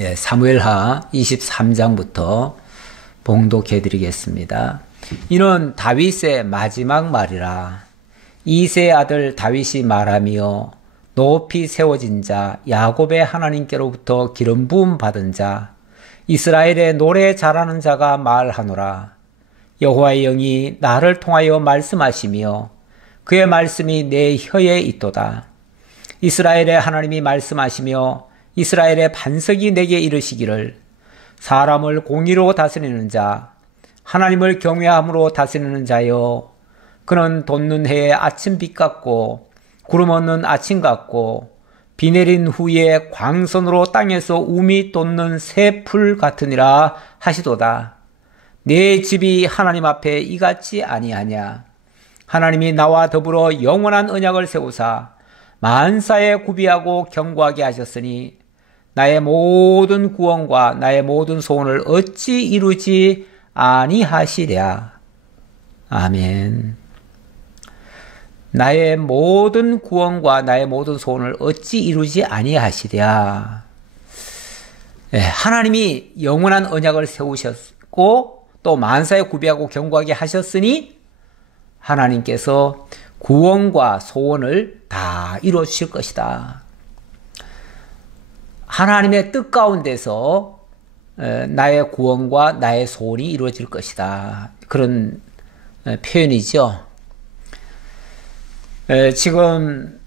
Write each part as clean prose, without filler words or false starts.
예, 사무엘하 23장부터 봉독해 드리겠습니다. 이는 다윗의 마지막 말이라. 이새의 아들 다윗이 말하며 높이 세워진 자 야곱의 하나님께로부터 기름 부음 받은 자 이스라엘의 노래 잘하는 자가 말하노라. 여호와의 영이 나를 통하여 말씀하시며 그의 말씀이 내 혀에 있도다. 이스라엘의 하나님이 말씀하시며 이스라엘의 반석이 내게 이르시기를 사람을 공의로 다스리는 자 하나님을 경외함으로 다스리는 자여 그는 돋는 해의 아침빛 같고 구름 없는 아침 같고 비 내린 후에 광선으로 땅에서 움이 돋는 새 풀 같으니라 하시도다. 내 집이 하나님 앞에 이같이 아니하냐. 하나님이 나와 더불어 영원한 언약을 세우사 만사에 구비하고 견고하게 하셨으니 나의 모든 구원과 나의 모든 소원을 어찌 이루지 아니하시랴. 아멘. 나의 모든 구원과 나의 모든 소원을 어찌 이루지 아니하시랴. 네, 하나님이 영원한 언약을 세우셨고 또 만사에 구비하고 견고하게 하셨으니 하나님께서 구원과 소원을 다 이루어 주실 것이다. 하나님의 뜻 가운데서 나의 구원과 나의 소원이 이루어질 것이다. 그런 표현이죠. 지금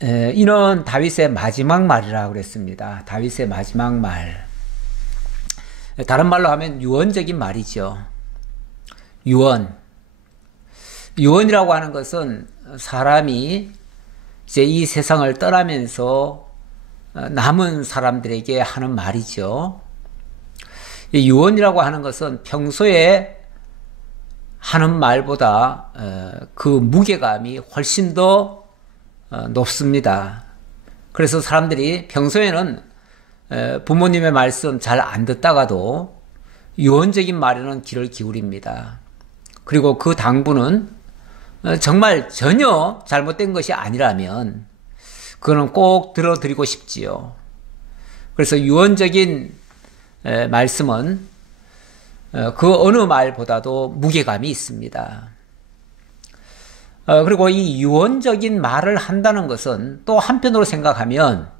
이는 다윗의 마지막 말이라고 그랬습니다. 다윗의 마지막 말. 다른 말로 하면 유언적인 말이죠. 유언이라고 하는 것은 사람이 이제 이 세상을 떠나면서 남은 사람들에게 하는 말이죠. 이 유언이라고 하는 것은 평소에 하는 말보다 그 무게감이 훨씬 더 높습니다. 그래서 사람들이 평소에는 부모님의 말씀 잘 안 듣다가도 유언적인 말에는 귀를 기울입니다. 그리고 그 당부는 정말 전혀 잘못된 것이 아니라면 그거는 꼭 들어드리고 싶지요. 그래서 유언적인 말씀은 그 어느 말보다도 무게감이 있습니다. 그리고 이 유언적인 말을 한다는 것은 또 한편으로 생각하면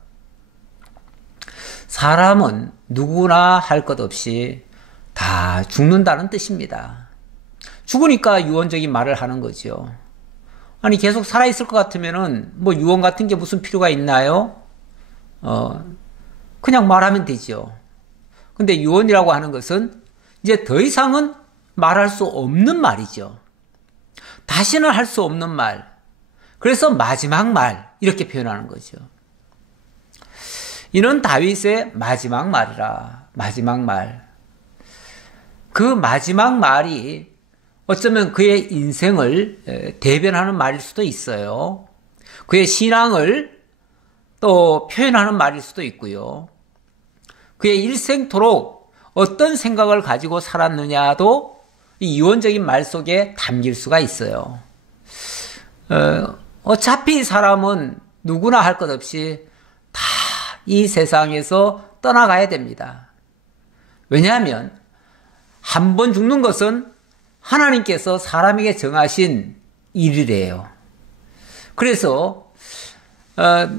사람은 누구나 할 것 없이 다 죽는다는 뜻입니다. 죽으니까 유언적인 말을 하는 거죠. 아니 계속 살아있을 것 같으면은 뭐 유언 같은 게 무슨 필요가 있나요? 그냥 말하면 되죠. 근데 유언이라고 하는 것은 이제 더 이상은 말할 수 없는 말이죠. 다시는 할 수 없는 말. 그래서 마지막 말 이렇게 표현하는 거죠. 이는 다윗의 마지막 말이라. 마지막 말. 그 마지막 말이 어쩌면 그의 인생을 대변하는 말일 수도 있어요. 그의 신앙을 또 표현하는 말일 수도 있고요. 그의 일생토록 어떤 생각을 가지고 살았느냐도 이 유언적인 말 속에 담길 수가 있어요. 어차피 사람은 누구나 할 것 없이 다 이 세상에서 떠나가야 됩니다. 왜냐하면 한 번 죽는 것은 하나님께서 사람에게 정하신 일이래요. 그래서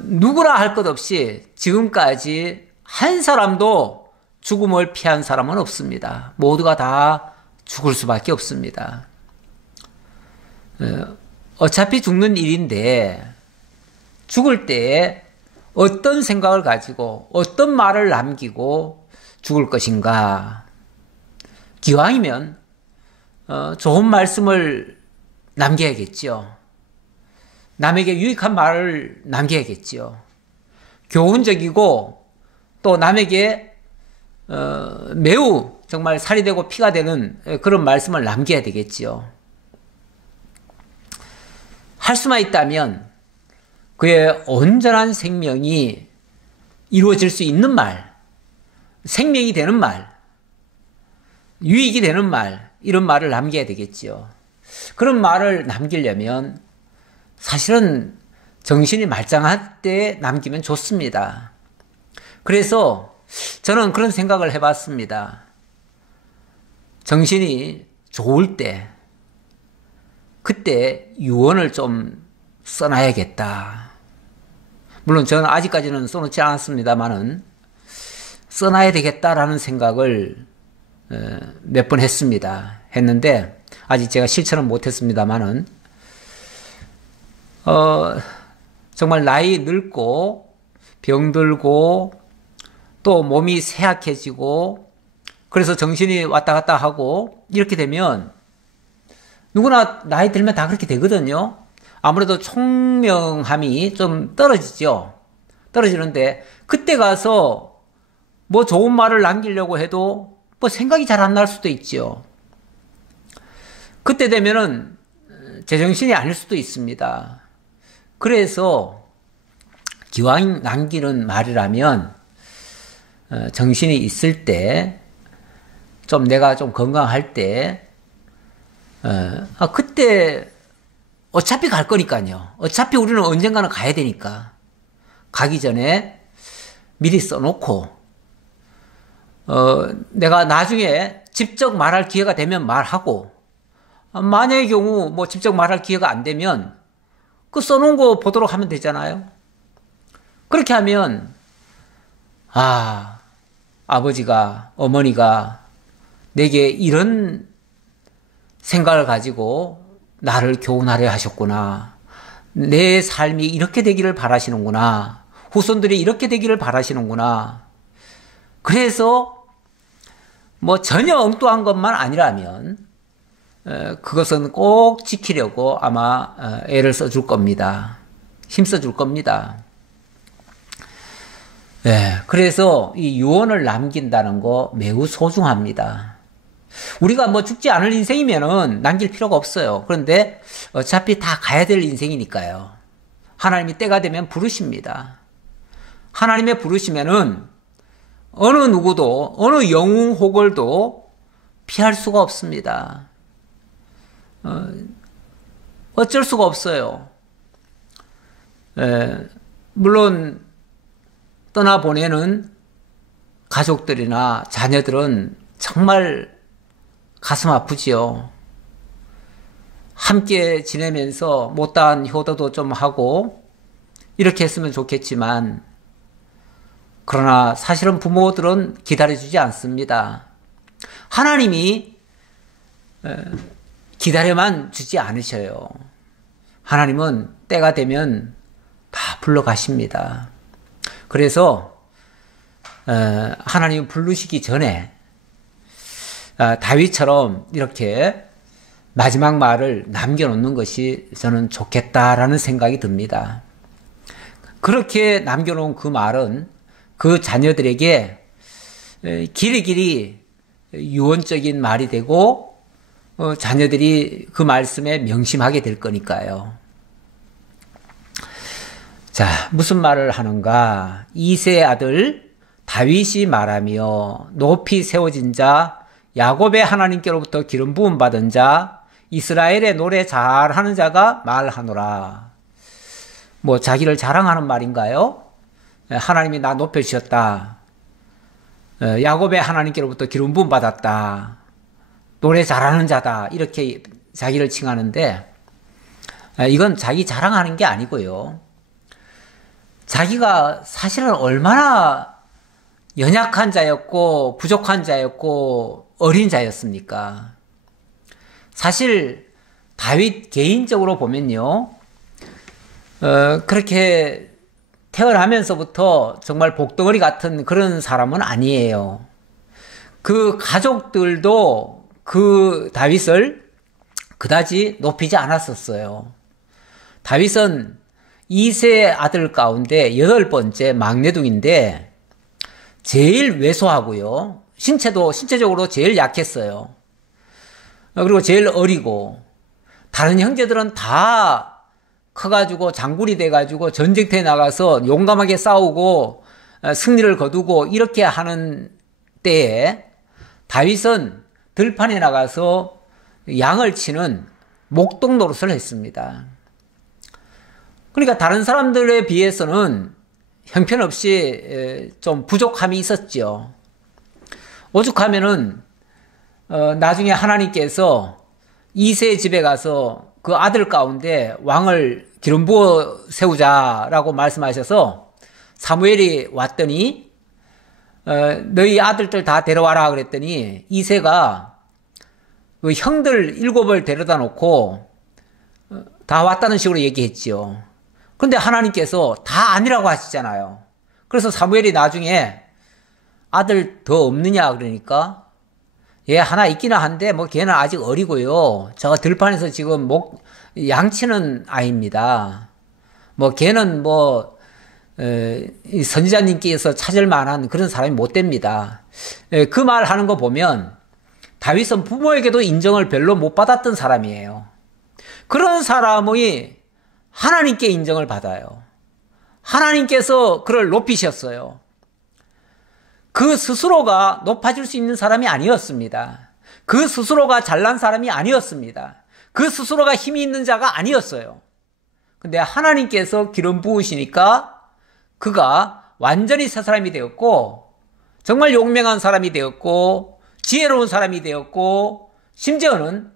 누구나 할 것 없이 지금까지 한 사람도 죽음을 피한 사람은 없습니다. 모두가 다 죽을 수밖에 없습니다. 어차피 죽는 일인데 죽을 때에 어떤 생각을 가지고 어떤 말을 남기고 죽을 것인가. 기왕이면 좋은 말씀을 남겨야겠죠. 남에게 유익한 말을 남겨야겠죠. 교훈적이고 또 남에게 매우 정말 살이 되고 피가 되는 그런 말씀을 남겨야 되겠죠. 할 수만 있다면 그의 온전한 생명이 이루어질 수 있는 말, 생명이 되는 말, 유익이 되는 말, 이런 말을 남겨야 되겠지요. 그런 말을 남기려면 사실은 정신이 말짱할 때 남기면 좋습니다. 그래서 저는 그런 생각을 해봤습니다. 정신이 좋을 때, 그때 유언을 좀 써놔야겠다. 물론 저는 아직까지는 써놓지 않았습니다만은 써놔야 되겠다라는 생각을 몇 번 했는데 아직 제가 실천은 못했습니다만은 정말 나이 늙고 병들고 또 몸이 쇠약해지고 그래서 정신이 왔다 갔다 하고 이렇게 되면 누구나 나이 들면 다 그렇게 되거든요. 아무래도 총명함이 좀 떨어지죠. 떨어지는데 그때 가서 뭐 좋은 말을 남기려고 해도 뭐 생각이 잘 안 날 수도 있죠. 그때 되면은 제정신이 아닐 수도 있습니다. 그래서 기왕 남기는 말이라면 정신이 있을 때 좀 내가 좀 건강할 때 그때 어차피 갈 거니까요. 어차피 우리는 언젠가는 가야 되니까 가기 전에 미리 써놓고 내가 나중에 직접 말할 기회가 되면 말하고 만약의 경우 뭐 직접 말할 기회가 안 되면 그 써놓은 거 보도록 하면 되잖아요. 그렇게 하면 아버지가 어머니가 내게 이런 생각을 가지고 나를 교훈하려 하셨구나. 내 삶이 이렇게 되기를 바라시는구나. 후손들이 이렇게 되기를 바라시는구나. 그래서 뭐 전혀 엉뚱한 것만 아니라면 그것은 꼭 지키려고 아마 애를 써줄 겁니다. 힘써줄 겁니다. 그래서 이 유언을 남긴다는 거 매우 소중합니다. 우리가 뭐 죽지 않을 인생이면은 남길 필요가 없어요. 그런데 어차피 다 가야 될 인생이니까요. 하나님이 때가 되면 부르십니다. 하나님의 부르시면은 어느 누구도 어느 영웅 호걸도 피할 수가 없습니다. 어쩔 수가 없어요. 물론 떠나보내는 가족들이나 자녀들은 정말 가슴 아프지요. 함께 지내면서 못다한 효도도 좀 하고 이렇게 했으면 좋겠지만 그러나 사실은 부모들은 기다려주지 않습니다. 하나님이 기다려만 주지 않으셔요. 하나님은 때가 되면 다 불러가십니다. 그래서 하나님 부르시기 전에 다윗처럼 이렇게 마지막 말을 남겨놓는 것이 저는 좋겠다라는 생각이 듭니다. 그렇게 남겨놓은 그 말은 그 자녀들에게 길이길이 유언적인 말이 되고 자녀들이 그 말씀에 명심하게 될 거니까요. 자, 무슨 말을 하는가? 이새의 아들 다윗이 말하며 높이 세워진 자 야곱의 하나님께로부터 기름 부음 받은 자 이스라엘의 노래 잘하는 자가 말하노라. 뭐 자기를 자랑하는 말인가요? 하나님이 나 높여주셨다. 야곱의 하나님께로부터 기름 부음 받았다. 노래 잘하는 자다. 이렇게 자기를 칭하는데 이건 자기 자랑하는 게 아니고요. 자기가 사실은 얼마나 연약한 자였고 부족한 자였고 어린 자였습니까? 사실 다윗 개인적으로 보면요. 그렇게 태어나면서부터 정말 복덩어리 같은 그런 사람은 아니에요. 그 가족들도 그 다윗을 그다지 높이지 않았었어요. 다윗은 2세 아들 가운데 8번째 막내둥인데 제일 왜소하고요. 신체적으로 제일 약했어요. 그리고 제일 어리고 다른 형제들은 다 커가지고 장군이 돼가지고 전쟁터에 나가서 용감하게 싸우고 승리를 거두고 이렇게 하는 때에 다윗은 들판에 나가서 양을 치는 목동 노릇을 했습니다. 그러니까 다른 사람들에 비해서는 형편없이 좀 부족함이 있었죠. 오죽하면은 나중에 하나님께서 이새의 집에 가서 그 아들 가운데 왕을 기름 부어 세우자라고 말씀하셔서 사무엘이 왔더니 너희 아들들 다 데려와라 그랬더니 이새가 그 형들 7을 데려다 놓고 다 왔다는 식으로 얘기했지요. 그런데 하나님께서 다 아니라고 하시잖아요. 그래서 사무엘이 나중에 아들 더 없느냐 그러니까 예, 하나 있기는 한데 뭐 걔는 아직 어리고요. 저 들판에서 지금 양치는 아이입니다. 뭐 걔는 뭐 선지자님께서 찾을 만한 그런 사람이 못 됩니다. 그 말 하는 거 보면 다윗은 부모에게도 인정을 별로 못 받았던 사람이에요. 그런 사람이 하나님께 인정을 받아요. 하나님께서 그를 높이셨어요. 그 스스로가 높아질 수 있는 사람이 아니었습니다. 그 스스로가 잘난 사람이 아니었습니다. 그 스스로가 힘이 있는 자가 아니었어요. 근데 하나님께서 기름 부으시니까 그가 완전히 새 사람이 되었고 정말 용맹한 사람이 되었고 지혜로운 사람이 되었고 심지어는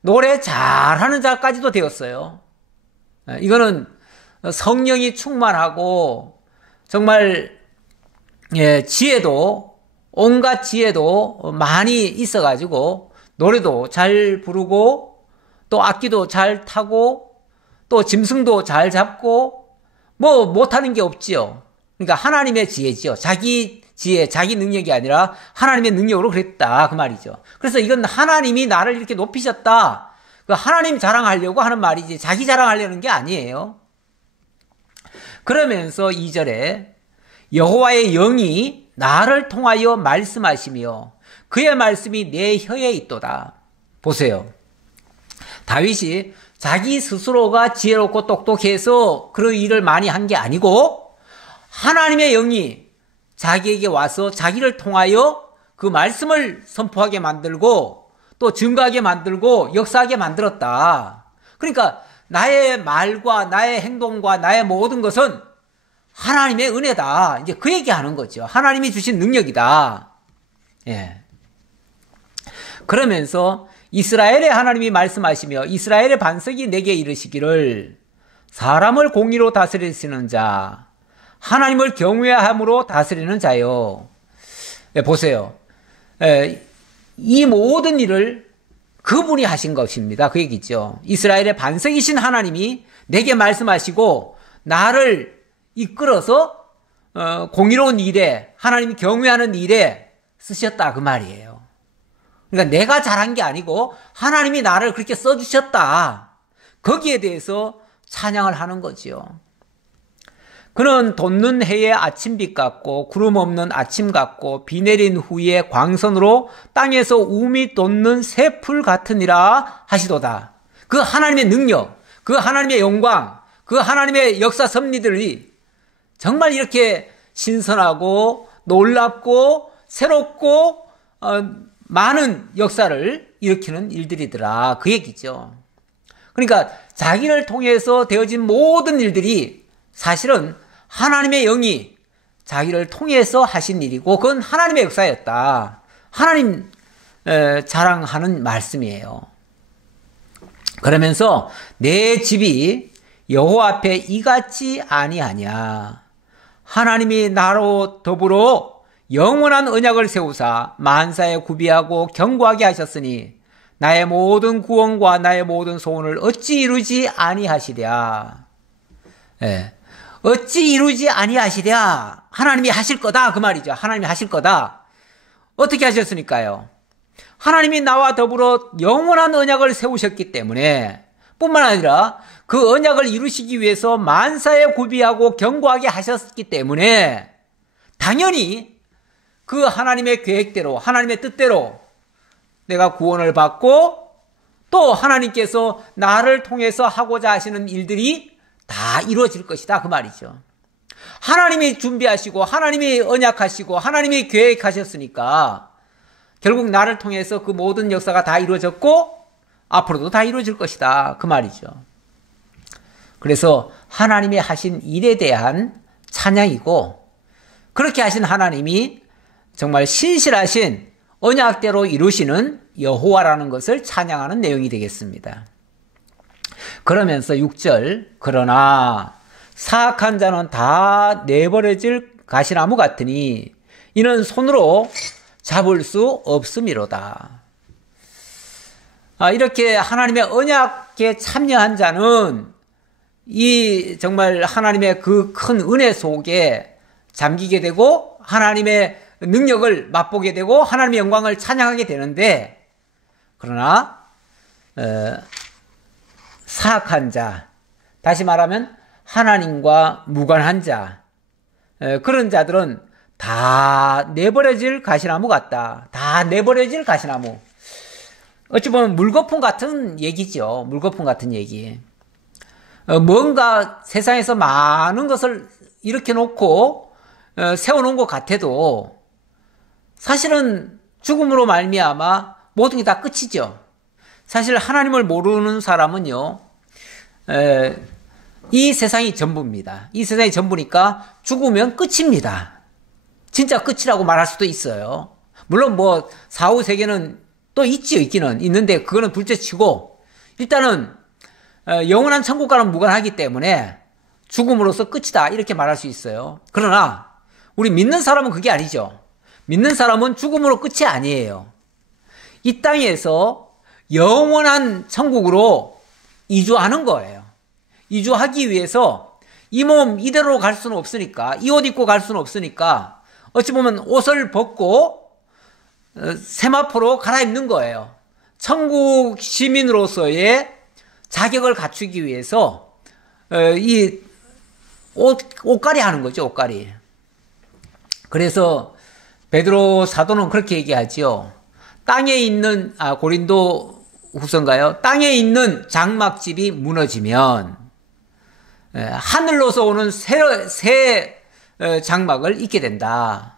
노래 잘하는 자까지도 되었어요. 이거는 성령이 충만하고 정말 지혜도 온갖 지혜도 많이 있어가지고 노래도 잘 부르고 또 악기도 잘 타고 또 짐승도 잘 잡고 뭐 못하는 게 없지요. 그러니까 하나님의 지혜지요. 자기 지혜, 자기 능력이 아니라 하나님의 능력으로 그랬다 그 말이죠. 그래서 이건 하나님이 나를 이렇게 높이셨다. 그 하나님 자랑하려고 하는 말이지 자기 자랑하려는 게 아니에요. 그러면서 2절에 여호와의 영이 나를 통하여 말씀하시며 그의 말씀이 내 혀에 있도다. 보세요. 다윗이 자기 스스로가 지혜롭고 똑똑해서 그런 일을 많이 한 게 아니고 하나님의 영이 자기에게 와서 자기를 통하여 그 말씀을 선포하게 만들고 또 증거하게 만들고 역사하게 만들었다. 그러니까 나의 말과 나의 행동과 나의 모든 것은 하나님의 은혜다. 이제 그 얘기하는 거죠. 하나님이 주신 능력이다. 예. 그러면서 이스라엘의 하나님이 말씀하시며 이스라엘의 반석이 내게 이르시기를 사람을 공의로 다스리시는 자 하나님을 경외함으로 다스리는 자요. 예, 보세요. 이 모든 일을 그분이 하신 것입니다. 그 얘기죠. 이스라엘의 반석이신 하나님이 내게 말씀하시고 나를 이끌어서 공의로운 일에 하나님이 경외하는 일에 쓰셨다 그 말이에요. 그러니까 내가 잘한 게 아니고 하나님이 나를 그렇게 써주셨다. 거기에 대해서 찬양을 하는 거지요. 그는 돋는 해의 아침빛 같고 구름 없는 아침 같고 비 내린 후에 광선으로 땅에서 우미 돋는 새 풀 같으니라 하시도다. 그 하나님의 능력, 그 하나님의 영광, 그 하나님의 역사 섭리들이 정말 이렇게 신선하고 놀랍고 새롭고 많은 역사를 일으키는 일들이더라. 그 얘기죠. 그러니까 자기를 통해서 되어진 모든 일들이 사실은 하나님의 영이 자기를 통해서 하신 일이고 그건 하나님의 역사였다. 하나님 자랑하는 말씀이에요. 그러면서 내 집이 여호와 앞에 이같이 아니하냐. 하나님이 나로 더불어 영원한 언약을 세우사 만사에 구비하고 견고하게 하셨으니 나의 모든 구원과 나의 모든 소원을 어찌 이루지 아니하시랴. 예. 어찌 이루지 아니하시랴. 하나님이 하실 거다 그 말이죠. 하나님이 하실 거다. 어떻게 하셨으니까요? 하나님이 나와 더불어 영원한 언약을 세우셨기 때문에 뿐만 아니라 그 언약을 이루시기 위해서 만사에 구비하고 견고하게 하셨기 때문에 당연히 그 하나님의 계획대로 하나님의 뜻대로 내가 구원을 받고 또 하나님께서 나를 통해서 하고자 하시는 일들이 다 이루어질 것이다 그 말이죠. 하나님이 준비하시고 하나님이 언약하시고 하나님이 계획하셨으니까 결국 나를 통해서 그 모든 역사가 다 이루어졌고 앞으로도 다 이루어질 것이다 그 말이죠. 그래서 하나님이 하신 일에 대한 찬양이고, 그렇게 하신 하나님이 정말 신실하신 언약대로 이루시는 여호와라는 것을 찬양하는 내용이 되겠습니다. 그러면서 6절, 그러나 사악한 자는 다 내버려질 가시나무 같으니 이는 손으로 잡을 수 없음이로다. 이렇게 하나님의 언약에 참여한 자는 이 정말 하나님의 그 큰 은혜 속에 잠기게 되고 하나님의 능력을 맛보게 되고 하나님의 영광을 찬양하게 되는데, 그러나 사악한 자, 다시 말하면 하나님과 무관한 자, 그런 자들은 다 내버려질 가시나무 같다. 다 내버려질 가시나무. 어찌 보면 물거품 같은 얘기죠. 물거품 같은 얘기. 뭔가 세상에서 많은 것을 일으켜 놓고 세워놓은 것 같아도 사실은 죽음으로 말미암아 모든 게 다 끝이죠. 사실 하나님을 모르는 사람은요, 이 세상이 전부입니다. 이 세상이 전부니까 죽으면 끝입니다. 진짜 끝이라고 말할 수도 있어요. 물론 뭐 사후 세계는 또 있지요. 있기는 있는데 그거는 둘째 치고, 일단은 영원한 천국과는 무관하기 때문에 죽음으로써 끝이다 이렇게 말할 수 있어요. 그러나 우리 믿는 사람은 그게 아니죠. 믿는 사람은 죽음으로 끝이 아니에요. 이 땅에서 영원한 천국으로 이주하는 거예요. 이주하기 위해서 이 몸 이대로 갈 수는 없으니까, 이 옷 입고 갈 수는 없으니까 어찌 보면 옷을 벗고 세마포로 갈아입는 거예요. 천국 시민으로서의 자격을 갖추기 위해서 이 옷갈이 하는 거죠. 옷갈이. 그래서 베드로 사도는 그렇게 얘기하죠. 땅에 있는 고린도 후서인가요? 땅에 있는 장막집이 무너지면 하늘로서 오는 새 장막을 입게 된다.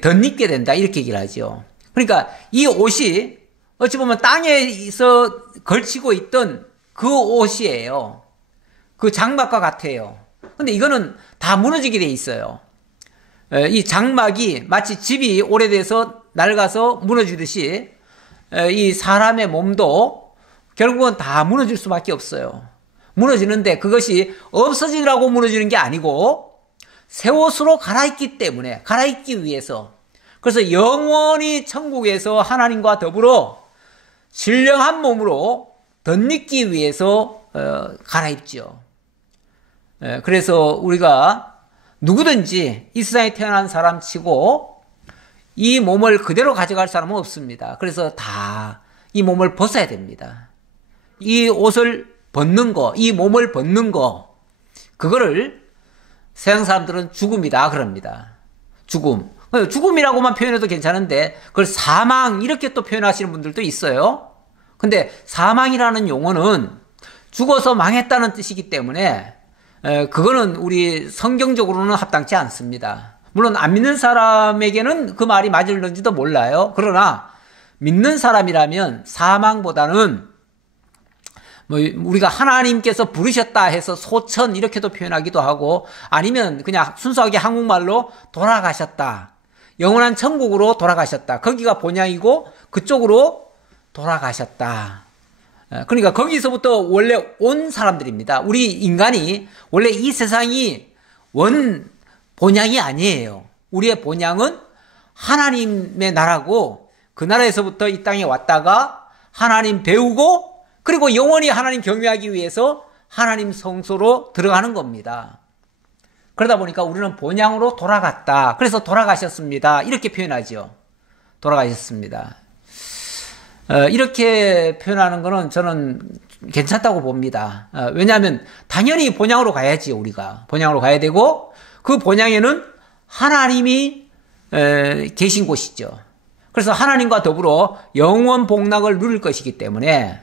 덧입게 된다. 이렇게 얘기를 하죠. 그러니까 이 옷이 어찌 보면 땅에서 걸치고 있던 그 옷이에요. 그 장막과 같아요. 근데 이거는 다 무너지게 돼 있어요. 이 장막이 마치 집이 오래돼서 낡아서 무너지듯이 이 사람의 몸도 결국은 다 무너질 수밖에 없어요. 무너지는데 그것이 없어지라고 무너지는 게 아니고 새 옷으로 갈아입기 때문에, 갈아입기 위해서, 그래서 영원히 천국에서 하나님과 더불어 신령한 몸으로 덧입기 위해서 갈아입죠. 그래서 우리가 누구든지 이 세상에 태어난 사람 치고 이 몸을 그대로 가져갈 사람은 없습니다. 그래서 다 이 몸을 벗어야 됩니다. 이 옷을 벗는 거, 이 몸을 벗는 거, 그거를 세상 사람들은 죽음이다 그럽니다. 죽음. 죽음이라고만 표현해도 괜찮은데 그걸 사망 이렇게 또 표현하시는 분들도 있어요. 근데 사망이라는 용어는 죽어서 망했다는 뜻이기 때문에 그거는 우리 성경적으로는 합당치 않습니다. 물론 안 믿는 사람에게는 그 말이 맞을는지도 몰라요. 그러나 믿는 사람이라면 사망보다는 뭐 우리가 하나님께서 부르셨다 해서 소천 이렇게도 표현하기도 하고, 아니면 그냥 순수하게 한국말로 돌아가셨다, 영원한 천국으로 돌아가셨다, 거기가 본향이고 그쪽으로 돌아가셨다. 그러니까 거기서부터 원래 온 사람들입니다. 우리 인간이 원래 이 세상이 원 본향이 아니에요. 우리의 본향은 하나님의 나라고, 그 나라에서부터 이 땅에 왔다가 하나님 배우고 그리고 영원히 하나님 경외하기 위해서 하나님 성소로 들어가는 겁니다. 그러다 보니까 우리는 본향으로 돌아갔다. 그래서 돌아가셨습니다. 이렇게 표현하죠. 돌아가셨습니다. 이렇게 표현하는 거는 저는 괜찮다고 봅니다. 왜냐하면 당연히 본향으로 가야지. 우리가 본향으로 가야 되고, 그 본향에는 하나님이 계신 곳이죠. 그래서 하나님과 더불어 영원 복락을 누릴 것이기 때문에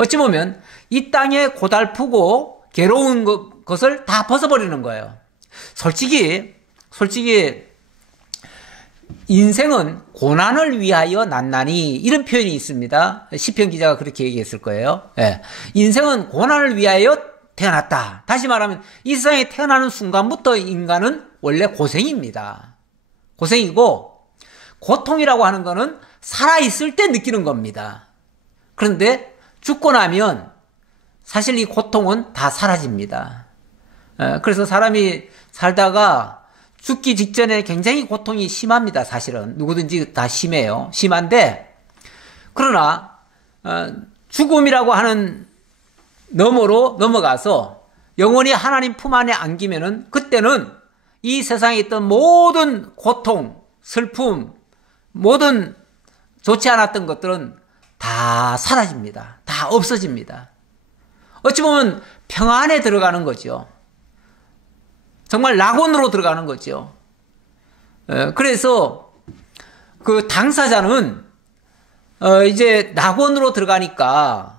어찌 보면 이 땅에 고달프고 괴로운 것을 다 벗어버리는 거예요. 솔직히 인생은 고난을 위하여 난나니, 이런 표현이 있습니다. 시편 기자가 그렇게 얘기했을 거예요. 예. 인생은 고난을 위하여 태어났다. 다시 말하면 이 세상에 태어나는 순간부터 인간은 원래 고생입니다. 고생이고 고통이라고 하는 거는 살아있을 때 느끼는 겁니다. 그런데 죽고 나면 사실 이 고통은 다 사라집니다. 그래서 사람이 살다가 죽기 직전에 굉장히 고통이 심합니다. 사실은 누구든지 다 심해요. 심한데 그러나 죽음이라고 하는 너머로 넘어가서 영원히 하나님 품 안에 안기면은 그때는 이 세상에 있던 모든 고통, 슬픔, 모든 좋지 않았던 것들은 다 사라집니다. 다 없어집니다. 어찌 보면 평안에 들어가는 거죠. 정말 낙원으로 들어가는 거죠. 그래서 그 당사자는 이제 낙원으로 들어가니까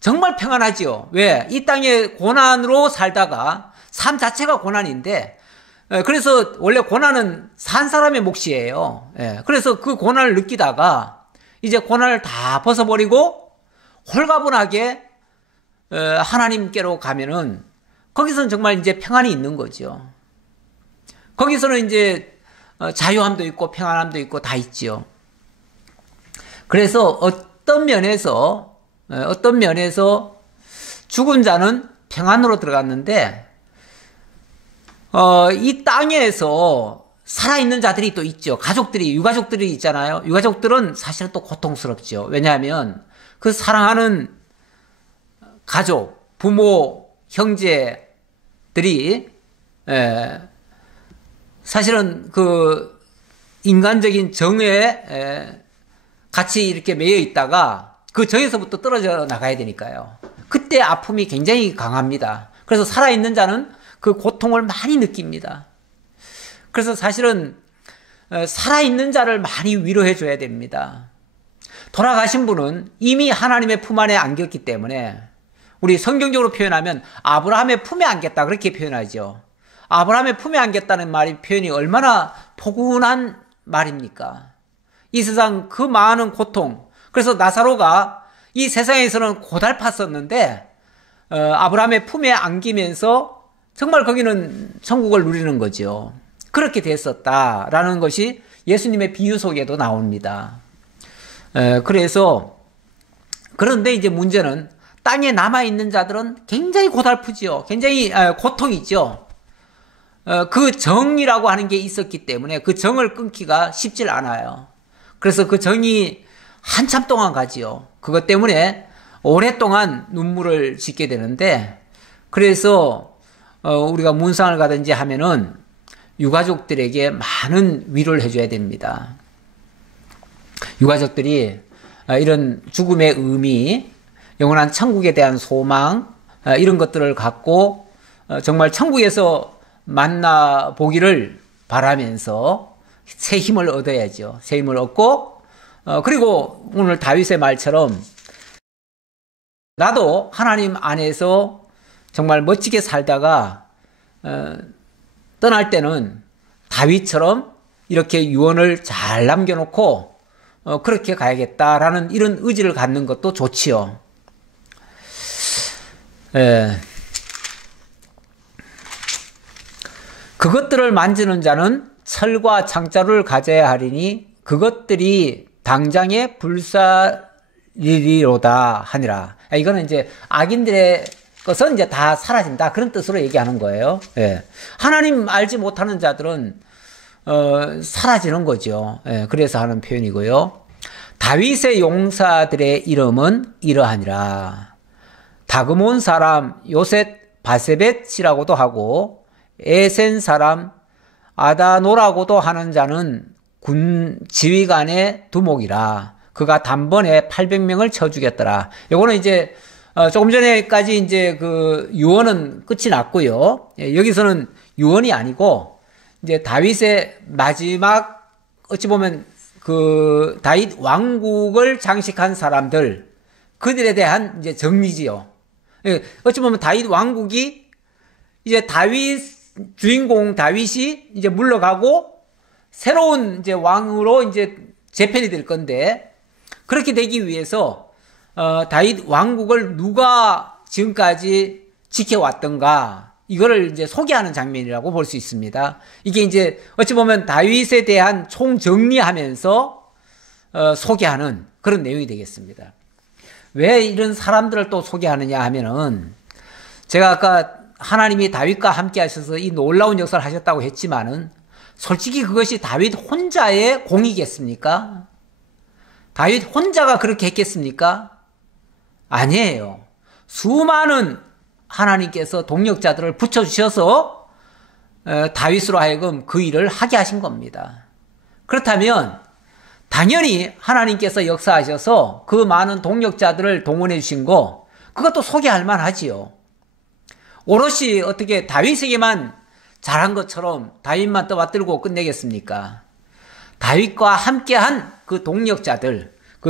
정말 평안하죠. 왜? 이 땅에 고난으로 살다가 삶 자체가 고난인데 그래서 원래 고난은 산 사람의 몫이에요. 그래서 그 고난을 느끼다가 이제 고난을 다 벗어버리고 홀가분하게 하나님께로 가면은 거기서는 정말 이제 평안이 있는 거죠. 거기서는 이제 자유함도 있고 평안함도 있고 다 있죠. 그래서 어떤 면에서 죽은 자는 평안으로 들어갔는데 이 땅에서 살아있는 자들이 또 있죠. 유가족들이 있잖아요. 유가족들은 사실 또 고통스럽죠. 왜냐하면 그 사랑하는 가족, 부모, 형제들이 사실은 그 인간적인 정에 같이 이렇게 매여 있다가 그 정에서부터 떨어져 나가야 되니까요. 그때 아픔이 굉장히 강합니다. 그래서 살아있는 자는 그 고통을 많이 느낍니다. 그래서 사실은 살아있는 자를 많이 위로해 줘야 됩니다. 돌아가신 분은 이미 하나님의 품 안에 안겼기 때문에 우리 성경적으로 표현하면 아브라함의 품에 안겼다 그렇게 표현하죠. 아브라함의 품에 안겼다는 표현이 얼마나 포근한 말입니까? 이 세상 그 많은 고통, 그래서 나사로가 이 세상에서는 고달팠었는데 아브라함의 품에 안기면서 정말 거기는 천국을 누리는 거죠. 그렇게 됐었다라는 것이 예수님의 비유 속에도 나옵니다. 그런데 이제 문제는 땅에 남아있는 자들은 굉장히 고달프죠. 굉장히 고통이죠. 그 정이라고 하는 게 있었기 때문에 그 정을 끊기가 쉽질 않아요. 그래서 그 정이 한참 동안 가지요. 그것 때문에 오랫동안 눈물을 짓게 되는데 그래서 우리가 문상을 가든지 하면은 유가족들에게 많은 위로를 해줘야 됩니다. 유가족들이 이런 죽음의 의미, 영원한 천국에 대한 소망 이런 것들을 갖고 정말 천국에서 만나보기를 바라면서 새 힘을 얻어야죠. 새 힘을 얻고 그리고 오늘 다윗의 말처럼 나도 하나님 안에서 정말 멋지게 살다가 떠날 때는 다윗처럼 이렇게 유언을 잘 남겨놓고 그렇게 가야겠다라는 이런 의지를 갖는 것도 좋지요. 그것들을 만지는 자는 철과 창자를 가져야 하리니 그것들이 당장에 불사리리로다 하니라. 이거는 이제 악인들의 것은 이제 다 사라진다 그런 뜻으로 얘기하는 거예요. 하나님 알지 못하는 자들은 사라지는 거죠. 그래서 하는 표현이고요. 다윗의 용사들의 이름은 이러하니라. 다그몬 사람 요셋 바세벳이라고도 하고 에센 사람 아다노라고도 하는 자는 군 지휘관의 두목이라. 그가 단번에 800명을 쳐 죽였더라. 요거는 이제 조금 전에까지 이제 그 유언은 끝이 났고요. 여기서는 유언이 아니고 이제 다윗의 마지막 어찌 보면 그 다윗 왕국을 장식한 사람들 그들에 대한 이제 정리지요. 어찌 보면 다윗 왕국이 이제 주인공 다윗이 이제 물러가고 새로운 이제 왕으로 이제 재편이 될 건데 그렇게 되기 위해서 다윗 왕국을 누가 지금까지 지켜왔던가, 이거를 이제 소개하는 장면이라고 볼 수 있습니다. 이게 이제 어찌 보면 다윗에 대한 총정리하면서 소개하는 그런 내용이 되겠습니다. 왜 이런 사람들을 또 소개하느냐 하면은, 제가 아까 하나님이 다윗과 함께 하셔서 이 놀라운 역사를 하셨다고 했지만은, 솔직히 그것이 다윗 혼자의 공이겠습니까? 다윗 혼자가 그렇게 했겠습니까? 아니에요. 수많은 하나님께서 동력자들을 붙여주셔서 다윗으로 하여금 그 일을 하게 하신 겁니다. 그렇다면 당연히 하나님께서 역사하셔서 그 많은 동력자들을 동원해 주신 거, 그것도 소개할 만하지요. 오롯이 어떻게 다윗에게만 잘한 것처럼 다윗만 떠받들고 끝내겠습니까? 다윗과 함께한 그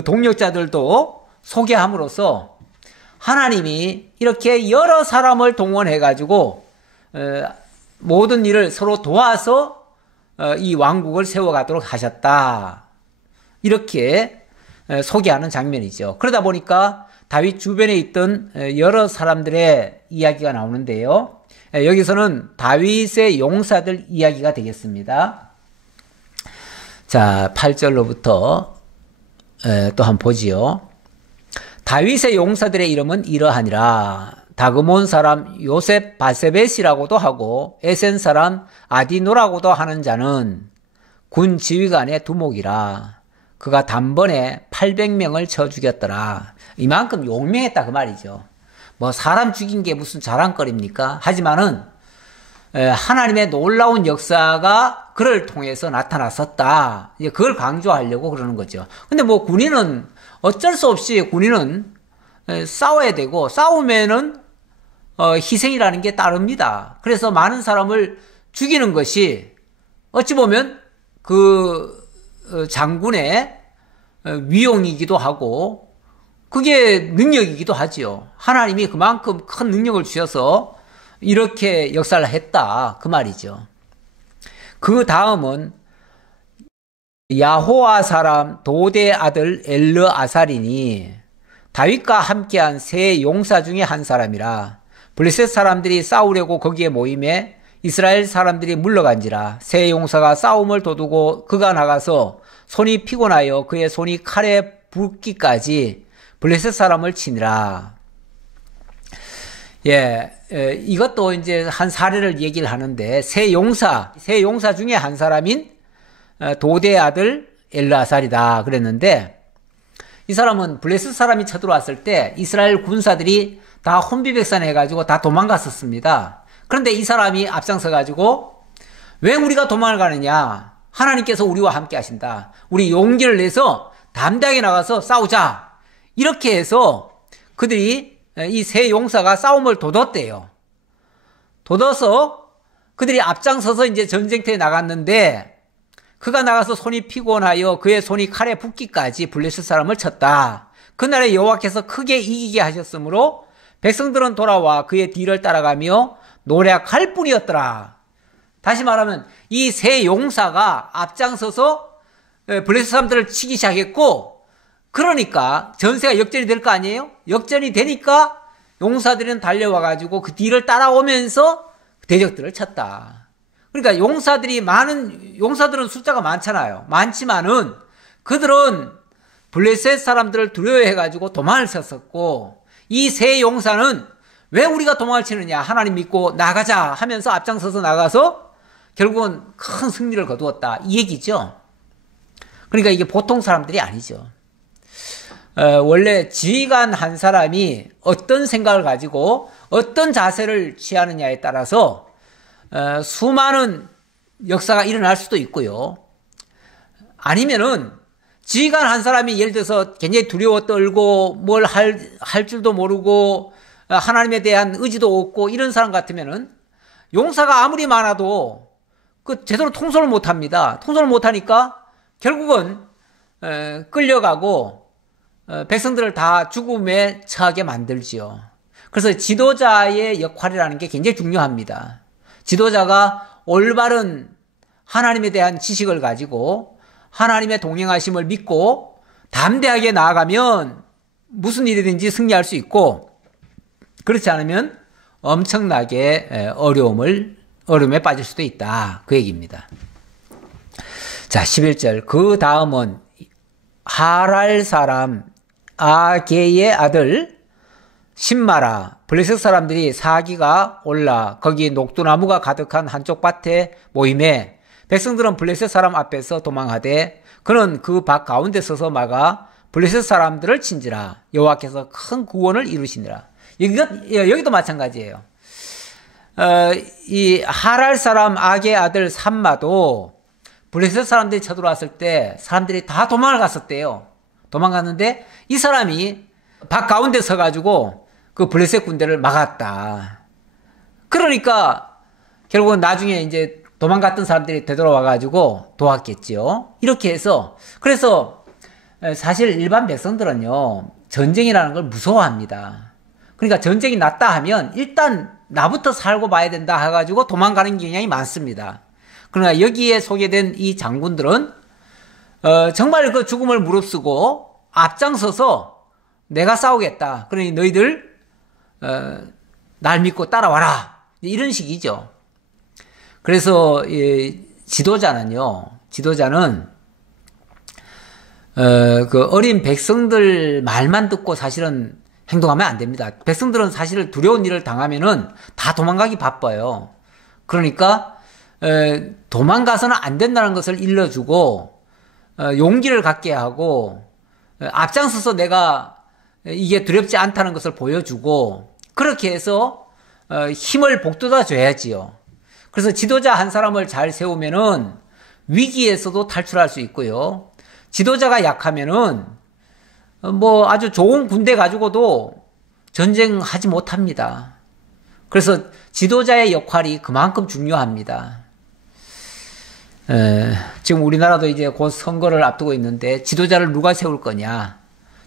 동력자들도 소개함으로써 하나님이 이렇게 여러 사람을 동원해가지고 모든 일을 서로 도와서 이 왕국을 세워가도록 하셨다. 이렇게 소개하는 장면이죠. 그러다 보니까 다윗 주변에 있던 여러 사람들의 이야기가 나오는데요. 여기서는 다윗의 용사들 이야기가 되겠습니다. 자, 8절로부터 또 한번 보지요. 다윗의 용사들의 이름은 이러하니라. 다그몬 사람 요셉 바세벳이라고도 하고 에센 사람 아디노라고도 하는 자는 군 지휘관의 두목이라. 그가 단번에 800명을 쳐 죽였더라. 이만큼 용맹했다 그 말이죠. 뭐 사람 죽인 게 무슨 자랑거리입니까? 하지만은 하나님의 놀라운 역사가 그를 통해서 나타났었다. 이제 그걸 강조하려고 그러는 거죠. 근데 뭐 군인은 어쩔 수 없이 군인은 싸워야 되고, 싸우면은 희생이라는 게 따릅니다. 그래서 많은 사람을 죽이는 것이 어찌 보면 그 장군의 위용이기도 하고, 그게 능력이기도 하지요. 하나님이 그만큼 큰 능력을 주셔서 이렇게 역사를 했다 그 말이죠. 그 다음은 야호와 사람 도대 아들 엘르아살이니 다윗과 함께한 세 용사 중에 한 사람이라. 블레셋 사람들이 싸우려고 거기에 모임에 이스라엘 사람들이 물러간지라. 세 용사가 싸움을 도두고 그가 나가서 손이 피곤하여 그의 손이 칼에 붓기까지 블레셋 사람을 치니라. 이것도 이제 한 사례를 얘기를 하는데, 세 용사 중에 한 사람인 도대 아들 엘르아살이다 그랬는데, 이 사람은 블레셋 사람이 쳐들어왔을 때 이스라엘 군사들이 다 혼비백산 해가지고 다 도망갔었습니다. 그런데 이 사람이 앞장서가지고, 왜 우리가 도망을 가느냐? 하나님께서 우리와 함께 하신다. 우리 용기를 내서 담대하게 나가서 싸우자. 이렇게 해서 그들이, 이 세 용사가 싸움을 돋웠대요. 돋워서 그들이 앞장서서 이제 전쟁터에 나갔는데, 그가 나가서 손이 피곤하여 그의 손이 칼에 붓기까지 블레셋 사람을 쳤다. 그날에 여호와께서 크게 이기게 하셨으므로 백성들은 돌아와 그의 뒤를 따라가며 노략할 뿐이었더라. 다시 말하면 이 세 용사가 앞장서서 블레셋 사람들을 치기 시작했고, 그러니까 전세가 역전이 될 거 아니에요? 역전이 되니까 용사들은 달려와가지고 그 뒤를 따라오면서 대적들을 쳤다. 그러니까 용사들은 숫자가 많잖아요. 많지만은 그들은 블레셋 사람들을 두려워해가지고 도망을 쳤었고, 이 세 용사는 왜 우리가 도망을 치느냐? 하나님 믿고 나가자 하면서 앞장서서 나가서 결국은 큰 승리를 거두었다. 이 얘기죠. 그러니까 이게 보통 사람들이 아니죠. 원래 지휘관 한 사람이 어떤 생각을 가지고 어떤 자세를 취하느냐에 따라서 수많은 역사가 일어날 수도 있고요. 아니면은 지휘관 한 사람이 예를 들어서 굉장히 두려워 떨고 뭘 할 줄도 모르고 하나님에 대한 의지도 없고 이런 사람 같으면은 용사가 아무리 많아도 그 제대로 통솔을 못 합니다. 통솔을 못 하니까 결국은 끌려가고 백성들을 다 죽음에 처하게 만들지요. 그래서 지도자의 역할이라는 게 굉장히 중요합니다. 지도자가 올바른 하나님에 대한 지식을 가지고 하나님의 동행하심을 믿고 담대하게 나아가면 무슨 일이든지 승리할 수 있고, 그렇지 않으면 엄청나게 어려움에 빠질 수도 있다. 그 얘기입니다. 자, 11절. 그 다음은 하랄 사람 아게의 아들 신마라. 블레셋 사람들이 사기가 올라 거기 녹두나무가 가득한 한쪽 밭에 모임에 백성들은 블레셋 사람 앞에서 도망하되 그는 그 밭 가운데 서서 막아 블레셋 사람들을 친지라. 여호와께서 큰 구원을 이루시니라. 여기도 마찬가지예요. 이 하랄 사람 악의 아들 삼마도 블레셋 사람들이 쳐들어왔을 때 사람들이 다 도망을 갔었대요. 도망갔는데 이 사람이 밭 가운데 서가지고 그 블레셋 군대를 막았다. 그러니까 결국은 나중에 이제 도망갔던 사람들이 되돌아와가지고 도왔겠지요. 이렇게 해서 그래서 사실 일반 백성들은요 전쟁이라는 걸 무서워합니다. 그러니까 전쟁이 났다 하면 일단 나부터 살고 봐야 된다 해가지고 도망가는 경향이 많습니다. 그러나 여기에 소개된 이 장군들은 정말 그 죽음을 무릅쓰고 앞장서서 내가 싸우겠다. 그러니 너희들 날 믿고 따라와라. 이런 식이죠. 그래서 지도자는 그 어린 백성들 말만 듣고 사실은 행동하면 안 됩니다. 백성들은 사실 두려운 일을 당하면은 다 도망가기 바빠요. 그러니까 도망가서는 안 된다는 것을 일러주고 용기를 갖게 하고 앞장서서 내가 이게 두렵지 않다는 것을 보여주고 그렇게 해서 힘을 북돋아 줘야지요. 그래서 지도자 한 사람을 잘 세우면은 위기에서도 탈출할 수 있고요. 지도자가 약하면은 뭐 아주 좋은 군대 가지고도 전쟁하지 못합니다. 그래서 지도자의 역할이 그만큼 중요합니다. 지금 우리나라도 이제 곧 선거를 앞두고 있는데 지도자를 누가 세울 거냐.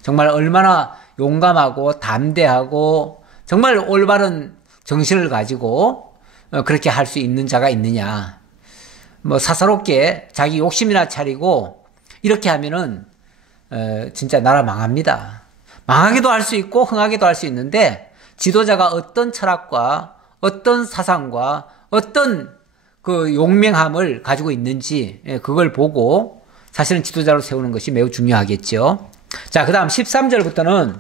정말 얼마나 용감하고 담대하고 정말 올바른 정신을 가지고 그렇게 할 수 있는 자가 있느냐. 뭐 사사롭게 자기 욕심이나 차리고 이렇게 하면은 진짜 나라 망합니다. 망하기도 할 수 있고 흥하기도 할 수 있는데 지도자가 어떤 철학과 어떤 사상과 어떤 그 용맹함을 가지고 있는지 그걸 보고 사실은 지도자로 세우는 것이 매우 중요하겠죠. 자, 그 다음 13절부터는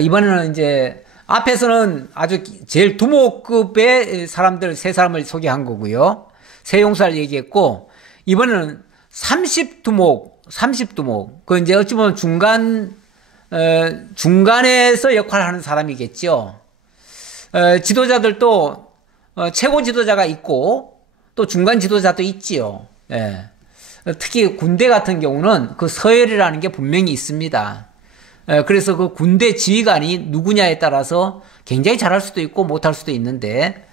이번에는 이제 앞에서는 아주 제일 두목급의 사람들 세 사람을 소개한 거고요. 세 용사를 얘기했고 이번에는 30두목. 그 이제 어찌 보면 중간에서 역할을 하는 사람이겠죠. 지도자들도 최고 지도자가 있고 또 중간 지도자도 있지요. 예. 특히 군대 같은 경우는 그 서열이라는 게 분명히 있습니다. 그래서 그 군대 지휘관이 누구냐에 따라서 굉장히 잘할 수도 있고 못할 수도 있는데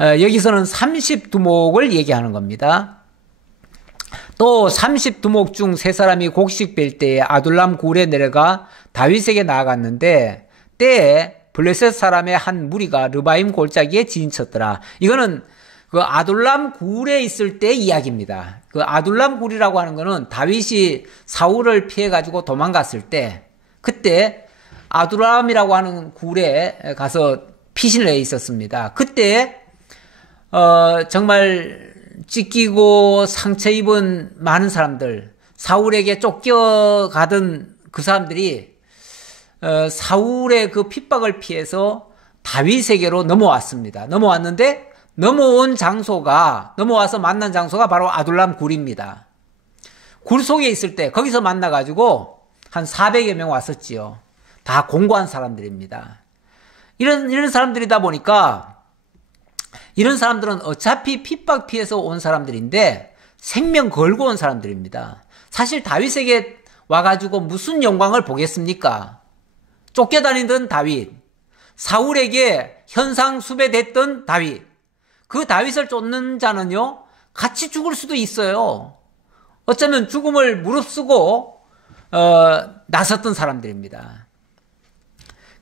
여기서는 30두목을 얘기하는 겁니다. 또 30두목 중 세 사람이 곡식 벨 때에 아둘람 굴에 내려가 다윗에게 나아갔는데 때에 블레셋 사람의 한 무리가 르바임 골짜기에 지인쳤더라. 이거는 그 아둘람 굴에 있을 때 이야기입니다. 그 아둘람 굴이라고 하는 거는 다윗이 사울을 피해 가지고 도망갔을 때 그때 아둘람이라고 하는 굴에 가서 피신을 해 있었습니다. 그때 정말 찢기고 상처 입은 많은 사람들, 사울에게 쫓겨가던 그 사람들이 사울의 그 핍박을 피해서 다윗에게로 넘어왔습니다. 넘어왔는데 넘어와서 만난 장소가 바로 아둘람 굴입니다. 굴 속에 있을 때 거기서 만나가지고 한 400여 명 왔었지요. 다 공고한 사람들입니다. 이런 사람들이다 보니까 이런 사람들은 어차피 핍박 피해서 온 사람들인데 생명 걸고 온 사람들입니다. 사실 다윗에게 와가지고 무슨 영광을 보겠습니까? 쫓겨다니던 다윗, 사울에게 현상수배됐던 다윗, 그 다윗을 쫓는 자는요 같이 죽을 수도 있어요. 어쩌면 죽음을 무릅쓰고 나섰던 사람들입니다.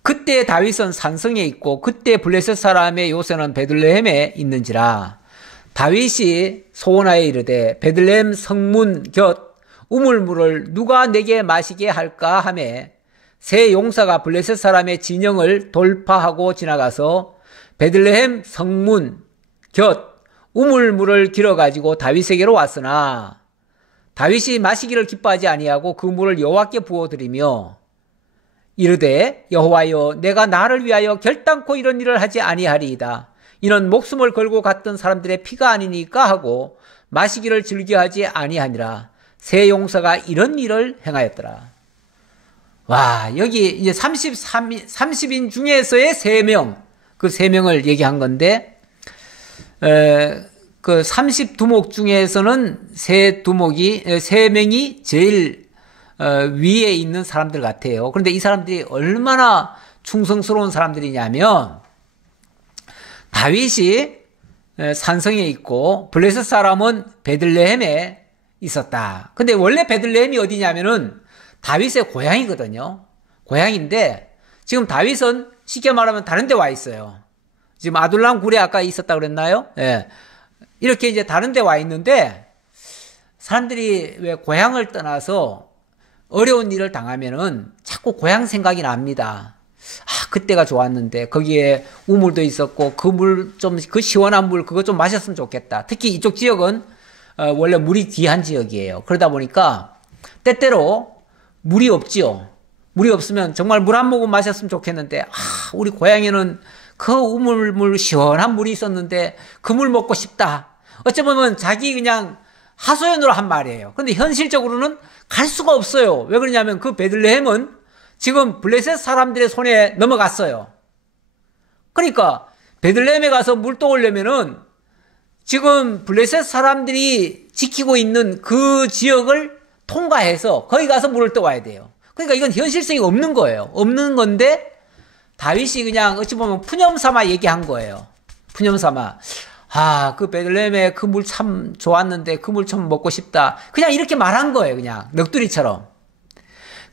그때 다윗은 산성에 있고 그때 블레셋 사람의 요새는 베들레헴에 있는지라. 다윗이 소원하여 이르되 베들레헴 성문 곁 우물물을 누가 내게 마시게 할까 하매 세 용사가 블레셋 사람의 진영을 돌파하고 지나가서 베들레헴 성문 곁 우물물을 길어가지고 다윗에게로 왔으나 다윗이 마시기를 기뻐하지 아니하고 그 물을 여호와께 부어드리며 이르되 여호와여 내가 나를 위하여 결단코 이런 일을 하지 아니하리이다. 이는 목숨을 걸고 갔던 사람들의 피가 아니니까 하고 마시기를 즐겨하지 아니하니라. 세 용사가 이런 일을 행하였더라. 와, 여기 이제 30인 중에서의 3명, 그 3명을 얘기한 건데, 그 30두목 중에서는 3명이 제일 위에 있는 사람들 같아요. 그런데 이 사람들이 얼마나 충성스러운 사람들이냐면, 다윗이 산성에 있고 블레셋 사람은 베들레헴에 있었다. 근데 원래 베들레헴이 어디냐면은 다윗의 고향이거든요. 고향인데 지금 다윗은 쉽게 말하면 다른 데 와 있어요. 지금 아둘람 굴에 아까 있었다 그랬나요? 예. 이렇게 이제 다른 데 와 있는데 사람들이 왜 고향을 떠나서 어려운 일을 당하면은 자꾸 고향 생각이 납니다. 아, 그때가 좋았는데 거기에 우물도 있었고 그 물 좀 그 시원한 물 그거 좀 마셨으면 좋겠다. 특히 이쪽 지역은 원래 물이 귀한 지역이에요. 그러다 보니까 때때로 물이 없지요. 물이 없으면 정말 물 한 모금 마셨으면 좋겠는데 아, 우리 고향에는 그 우물물 시원한 물이 있었는데 그 물 먹고 싶다. 어쩌면 자기 그냥 하소연으로 한 말이에요. 근데 현실적으로는 갈 수가 없어요. 왜 그러냐면 그 베들레헴은 지금 블레셋 사람들의 손에 넘어갔어요. 그러니까 베들레헴에 가서 물 떠오려면은 지금 블레셋 사람들이 지키고 있는 그 지역을 통과해서 거기 가서 물을 떠와야 돼요. 그러니까 이건 현실성이 없는 거예요. 없는 건데 다윗이 그냥 어찌 보면 푸념 삼아 얘기한 거예요. 푸념 삼아. 아, 그 베들레헴에 그 물 참 좋았는데 그 물 좀 먹고 싶다. 그냥 이렇게 말한 거예요. 그냥 넋두리처럼.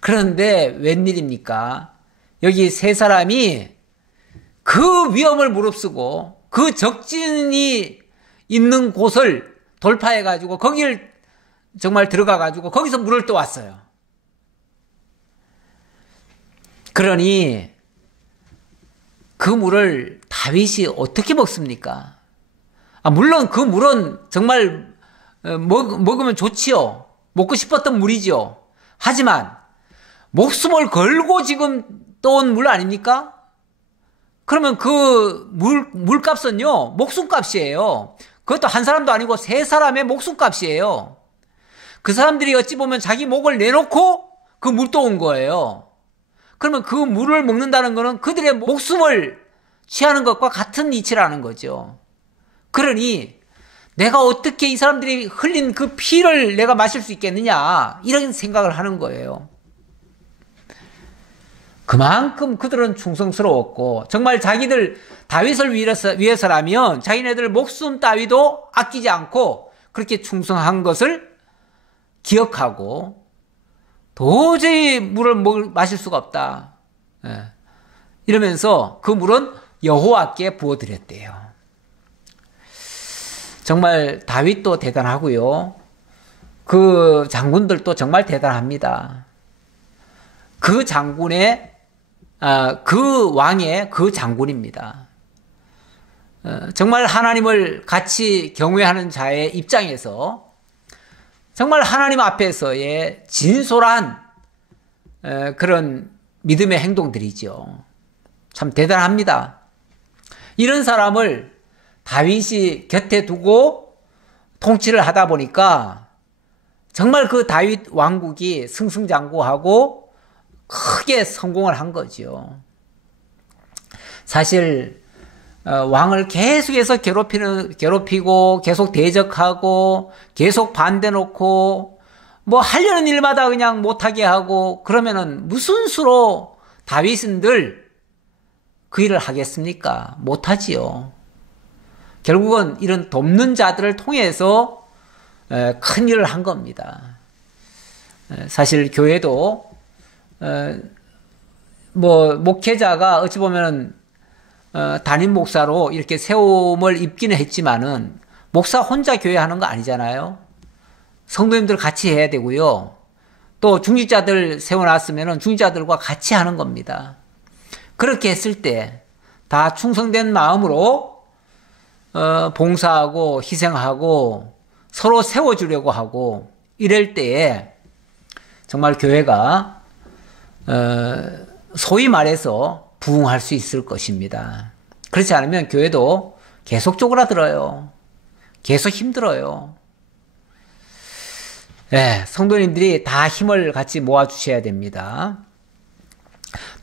그런데 웬일입니까? 여기 세 사람이 그 위험을 무릅쓰고 그 적진이 있는 곳을 돌파해가지고 거기를 정말 들어가가지고 거기서 물을 떠왔어요. 그러니 그 물을 다윗이 어떻게 먹습니까? 아, 물론 그 물은 정말 먹으면 좋지요. 먹고 싶었던 물이죠. 하지만 목숨을 걸고 지금 떠온 물 아닙니까? 그러면 그 물값은요, 목숨값이에요. 그것도 한 사람도 아니고 세 사람의 목숨값이에요. 그 사람들이 어찌 보면 자기 목을 내놓고 그 물 떠온 거예요. 그러면 그 물을 먹는다는 거는 그들의 목숨을 취하는 것과 같은 이치라는 거죠. 그러니 내가 어떻게 이 사람들이 흘린 그 피를 내가 마실 수 있겠느냐, 이런 생각을 하는 거예요. 그만큼 그들은 충성스러웠고 정말 자기들 다윗을 위해서라면 자기네들 목숨 따위도 아끼지 않고 그렇게 충성한 것을 기억하고 도저히 물을 마실 수가 없다. 이러면서 그 물은 여호와께 부어드렸대요. 정말 다윗도 대단하고요. 그 장군들도 정말 대단합니다. 그 장군의 그 왕의 그 장군입니다. 정말 하나님을 같이 경외하는 자의 입장에서 정말 하나님 앞에서의 진솔한 그런 믿음의 행동들이죠. 참 대단합니다. 이런 사람을 다윗이 곁에 두고 통치를 하다 보니까 정말 그 다윗 왕국이 승승장구하고 크게 성공을 한 거죠. 사실 왕을 계속해서 괴롭히고 계속 대적하고 계속 반대 놓고 뭐 하려는 일마다 그냥 못하게 하고 그러면은 무슨 수로 다윗은들 그 일을 하겠습니까? 못하지요. 결국은 이런 돕는 자들을 통해서 큰 일을 한 겁니다. 사실 교회도 뭐 목회자가 어찌 보면 담임 목사로 이렇게 세움을 입기는 했지만은 목사 혼자 교회 하는 거 아니잖아요. 성도님들 같이 해야 되고요. 또 중직자들 세워놨으면 중직자들과 같이 하는 겁니다. 그렇게 했을 때 다 충성된 마음으로 봉사하고 희생하고 서로 세워주려고 하고 이럴 때에 정말 교회가 소위 말해서 부흥할 수 있을 것입니다. 그렇지 않으면 교회도 계속 쪼그라들어요. 계속 힘들어요. 네, 성도님들이 다 힘을 같이 모아주셔야 됩니다.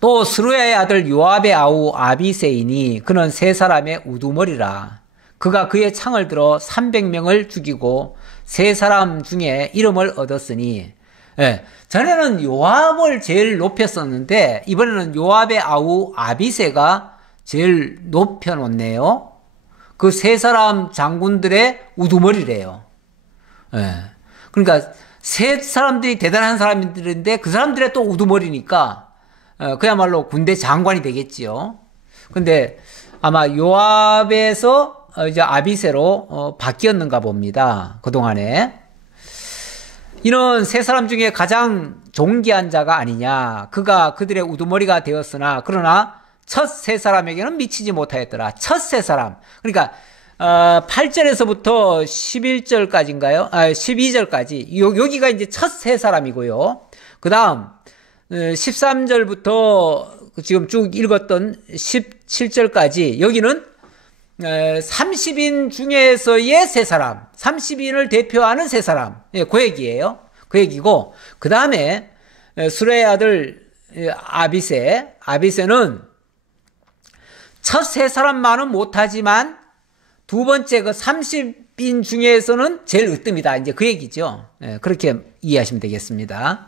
또 스루야의 아들 요압의 아우 아비세이니 그는 세 사람의 우두머리라. 그가 그의 창을 들어 300명을 죽이고 세 사람 중에 이름을 얻었으니 전에는 요압을 제일 높였었는데 이번에는 요압의 아우 아비세가 제일 높여놓네요. 그 세 사람 장군들의 우두머리래요. 그러니까 세 사람들이 대단한 사람들인데 그 사람들의 또 우두머리니까 그야말로 군대 장관이 되겠지요. 근데 아마 요압에서 이제 아비세로 바뀌었는가 봅니다. 그동안에. 이는 세 사람 중에 가장 존귀한 자가 아니냐. 그가 그들의 우두머리가 되었으나 그러나 첫 세 사람에게는 미치지 못하였더라. 첫 세 사람. 그러니까 8절에서부터 11절까지인가요? 12절까지. 여기가 이제 첫 세 사람이고요. 그 다음 13절부터 지금 쭉 읽었던 17절까지 여기는 30인 중에서의 세 사람, 30인을 대표하는 세 사람, 그 얘기예요. 그 얘기고 그 다음에 수레의 아들 아비세는 첫 세 사람만은 못하지만 두 번째 그 30인 중에서는 제일 으뜸이다. 이제 그 얘기죠. 그렇게 이해하시면 되겠습니다.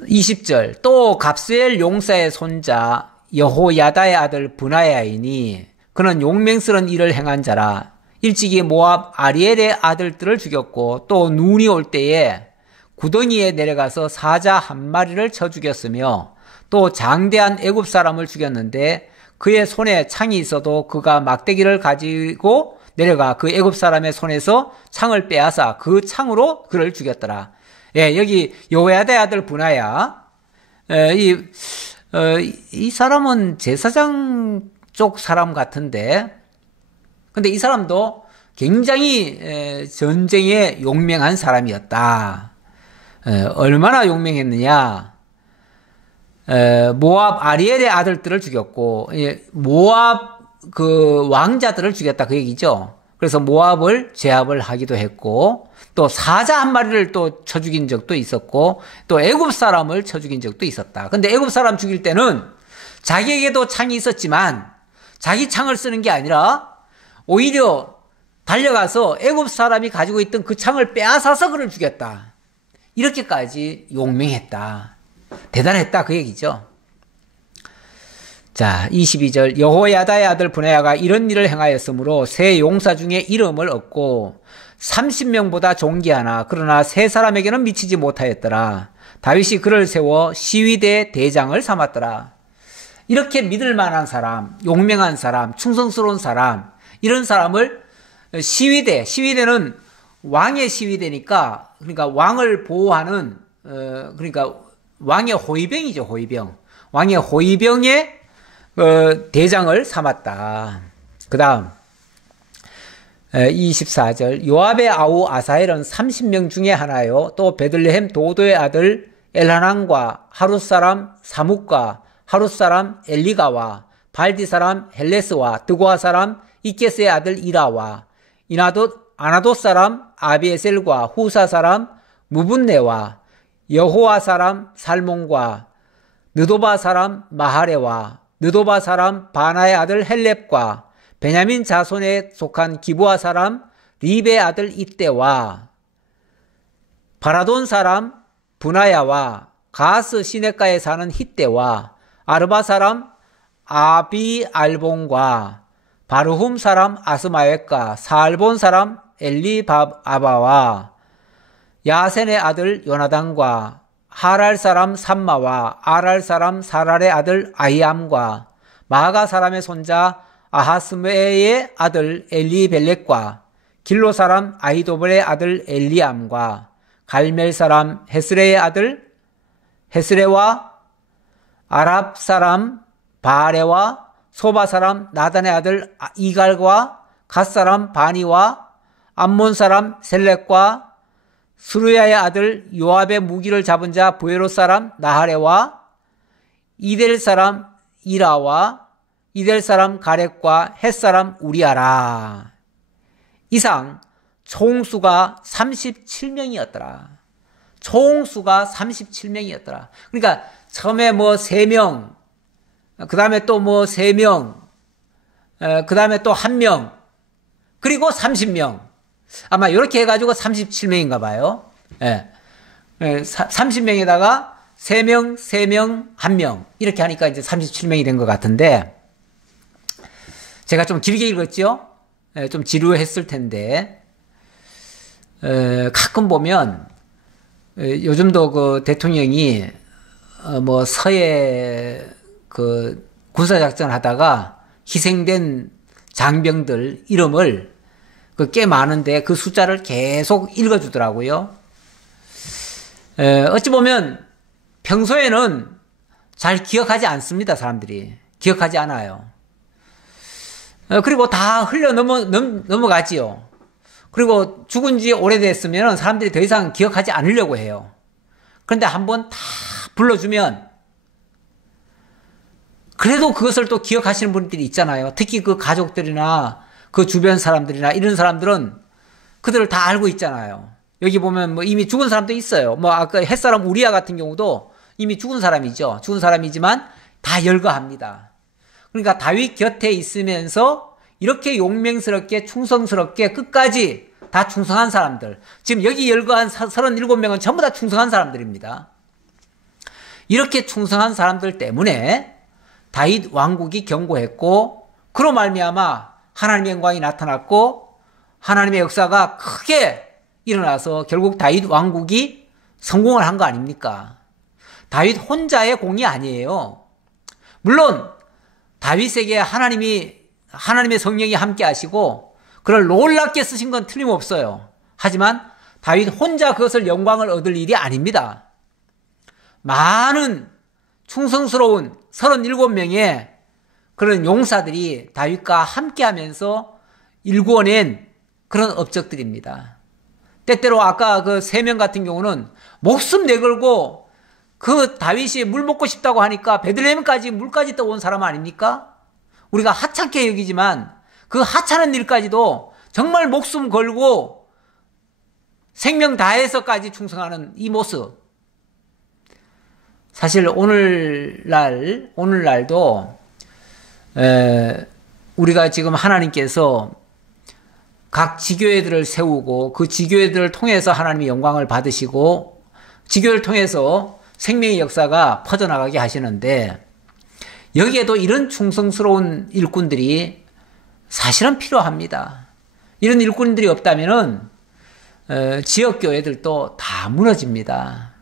20절 또 갑스엘 용사의 손자 여호야다의 아들 브나야이니 그는 용맹스러운 일을 행한 자라. 일찍이 모압 아리엘의 아들들을 죽였고 또 눈이 올 때에 구덩이에 내려가서 사자 한 마리를 쳐 죽였으며 또 장대한 애굽 사람을 죽였는데 그의 손에 창이 있어도 그가 막대기를 가지고 내려가 그 애굽 사람의 손에서 창을 빼앗아 그 창으로 그를 죽였더라. 여기 여호야다의 아들 브나야. 이 사람은 제사장 쪽 사람 같은데, 근데 이 사람도 굉장히 전쟁에 용맹한 사람이었다. 얼마나 용맹했느냐? 모압 아리엘의 아들들을 죽였고, 모압 그 왕자들을 죽였다 그 얘기죠. 그래서 모압을 제압을 하기도 했고 또 사자 한 마리를 또 쳐 죽인 적도 있었고 또 애굽 사람을 쳐 죽인 적도 있었다. 근데 애굽 사람 죽일 때는 자기에게도 창이 있었지만 자기 창을 쓰는 게 아니라 오히려 달려가서 애굽 사람이 가지고 있던 그 창을 빼앗아서 그를 죽였다. 이렇게까지 용맹했다. 대단했다 그 얘기죠. 자, 22절 여호야다의 아들 브나야가 이런 일을 행하였으므로 세 용사 중에 이름을 얻고 30명보다 존귀하나 그러나 세 사람에게는 미치지 못하였더라. 다윗이 그를 세워 시위대 대장을 삼았더라. 이렇게 믿을 만한 사람, 용맹한 사람, 충성스러운 사람, 이런 사람을 시위대는 왕의 시위대니까 그러니까 왕을 보호하는 그러니까 왕의 호위병이죠. 호위병. 왕의 호위병의 대장을 삼았다. 그 다음 24절 요압의 아우 아사헬은 30명 중에 하나요. 또 베들레헴 도도의 아들 엘하난과 하룻 사람 사묵과 하룻 사람 엘리가와 발디 사람 헬레스와 드고아 사람 이케스의 아들 이라와 아나돗 사람 아비에셀과 후사 사람 무분네와 여호와 사람 살몬과 느도바 사람 마하레와 느도바 사람 바나의 아들 헬렙과 베냐민 자손에 속한 기브아 사람 리베의 아들 이때와 바라돈 사람 분하야와 가스 시내가에 사는 히때와 아르바 사람 아비알본과 바르훔 사람 아스마웻과 사알본 사람 엘리아바와 야센의 아들 요나단과 하랄 사람 삼마와 아랄 사람 사랄의 아들 아히암과 마가 사람의 손자 아하스메의 아들 엘리벨렉과 길로 사람 아히도벨의 아들 엘리암과 갈멜 사람 헤스레의 아들 헤스레와 아랍 사람 바레와 소바 사람 나단의 아들 이갈과 갓 사람 바니와 암몬 사람 셀렉과 스루야의 아들 요압의 무기를 잡은 자 부에롯 사람 나하레와 이델 사람 이라와 이델 사람 가렉과 헷 사람 우리아라. 이상 총수가 37명이었더라. 총수가 37명이었더라. 그러니까 처음에 뭐 3명, 그 다음에 또 뭐 3명, 그 다음에 또 1명, 그리고 30명. 아마 이렇게 해가지고 37명인가 봐요. 예. 30명에다가 3명, 3명, 1명. 이렇게 하니까 이제 37명이 된 것 같은데, 제가 좀 길게 읽었죠? 예, 좀 지루했을 텐데, 가끔 보면, 요즘도 그 대통령이, 뭐 서해 그 군사작전 하다가 희생된 장병들 이름을 꽤 많은데 그 숫자를 계속 읽어주더라고요. 어찌 보면 평소에는 잘 기억하지 않습니다. 사람들이 기억하지 않아요. 그리고 다 흘려 넘어가지요. 그리고 죽은 지 오래됐으면 사람들이 더 이상 기억하지 않으려고 해요. 그런데 한번 다 불러주면 그래도 그것을 또 기억하시는 분들이 있잖아요. 특히 그 가족들이나 그 주변 사람들이나 이런 사람들은 그들을 다 알고 있잖아요. 여기 보면 뭐 이미 죽은 사람도 있어요. 뭐 아까 햇사람 우리아 같은 경우도 이미 죽은 사람이죠. 죽은 사람이지만 다 열거합니다. 그러니까 다윗 곁에 있으면서 이렇게 용맹스럽게 충성스럽게 끝까지 다 충성한 사람들. 지금 여기 열거한 37명은 전부 다 충성한 사람들입니다. 이렇게 충성한 사람들 때문에 다윗 왕국이 견고했고 그로 말미암아 하나님의 영광이 나타났고 하나님의 역사가 크게 일어나서 결국 다윗 왕국이 성공을 한 거 아닙니까? 다윗 혼자의 공이 아니에요. 물론 다윗에게 하나님의 성령이 함께 하시고 그를 놀랍게 쓰신 건 틀림없어요. 하지만 다윗 혼자 그것을 영광을 얻을 일이 아닙니다. 많은 충성스러운 37명의 그런 용사들이 다윗과 함께 하면서 일구어낸 그런 업적들입니다. 때때로 아까 그 3명 같은 경우는 목숨 내걸고 그 다윗이 물 먹고 싶다고 하니까 베들레헴까지 물까지 떠온 사람 아닙니까? 우리가 하찮게 여기지만 그 하찮은 일까지도 정말 목숨 걸고 생명 다해서까지 충성하는 이 모습. 사실 오늘날도 우리가 지금 하나님께서 각 지교회들을 세우고 그 지교회들을 통해서 하나님의 영광을 받으시고 지교회를 통해서 생명의 역사가 퍼져나가게 하시는데 여기에도 이런 충성스러운 일꾼들이 사실은 필요합니다. 이런 일꾼들이 없다면은 지역교회들도 다 무너집니다.